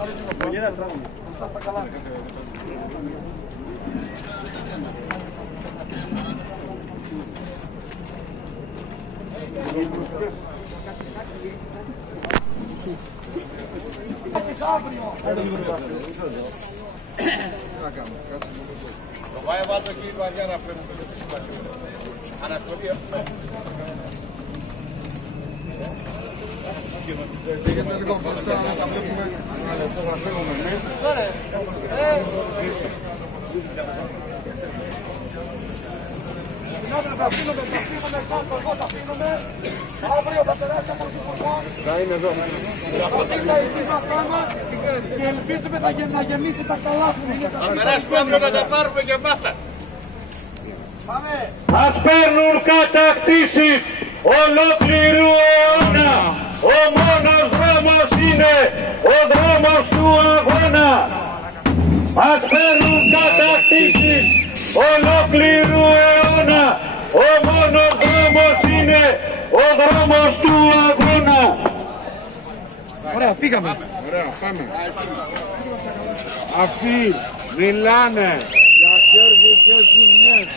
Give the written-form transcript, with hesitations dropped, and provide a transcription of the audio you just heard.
Το πάει βάλτε εκεί βαριά να φέρνουν το συμβασιό. Ανασχολία. Πήγαινε λίγο μπροστά να τα βλέπουμε. Ένα λεπτό να φύγουμε εμείς. Συνάδελφοι, αφήνουμε, εγώ θα αφήνουμε. Αύριο θα περάσει από τον Πρωθυπουργό. Θα είναι εδώ. Τα ειδήματά μας και ελπίζουμε να γεμίσει τα καλάθια. Θα περάσουμε αύριο να τα πάρουμε γεμάτα. Ας παίρνουν κατακτήσεις ολόκληρου αιώνα. Ο μόνος δρόμος είναι ο δρόμος του αγώνα. Ας παίρνουν κατακτήσεις ολόκληρου αιώνα. Ο μόνος δρόμος είναι ο δρόμος του αγώνα. Ωραία, φύγαμε. Ωραία, πάμε. Αυτοί μιλάνε για κέρδη και ζημιές.